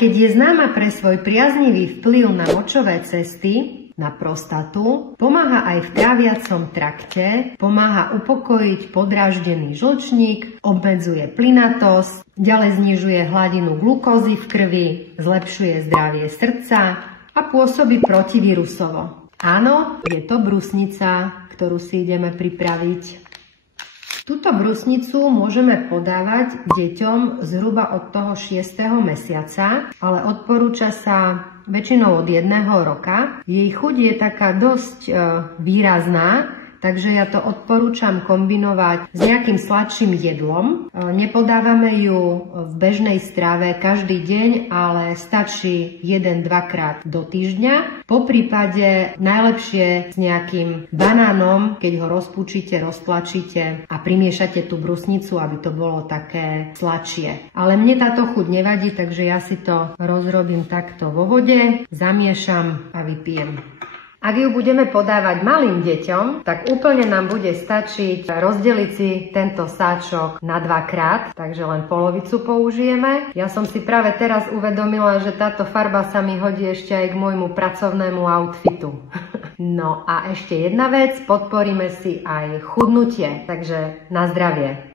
keď je známa pre svoj priaznivý vplyv na močové cesty, na prostatu, pomáha aj v tráviacom trakte, pomáha upokojiť podráždený žlčník, obmedzuje plynatosť, ďalej znižuje hladinu glukózy v krvi, zlepšuje zdravie srdca a pôsobí protivírusovo. Áno, je to brusnica, ktorú si ideme pripraviť. Túto brusnicu môžeme podávať deťom zhruba od toho 6. mesiaca, ale odporúča sa väčšinou od 1 roka. Jej chuť je taká dosť výrazná, takže ja to odporúčam kombinovať s nejakým sladším jedlom. Nepodávame ju v bežnej strave každý deň, ale stačí 1-2 krát do týždňa. Po prípade najlepšie s nejakým banánom, keď ho rozpúčite, roztlačíte a primiešate tú brusnicu, aby to bolo také sladšie. Ale mne táto chuť nevadí, takže ja si to rozrobím takto vo vode, zamiešam a vypijem. Ak ju budeme podávať malým deťom, tak úplne nám bude stačiť rozdeliť si tento sáčok na 2 krát, takže len polovicu použijeme. Ja som si práve teraz uvedomila, že táto farba sa mi hodí ešte aj k môjmu pracovnému outfitu. No a ešte jedna vec, podporíme si aj chudnutie, takže na zdravie.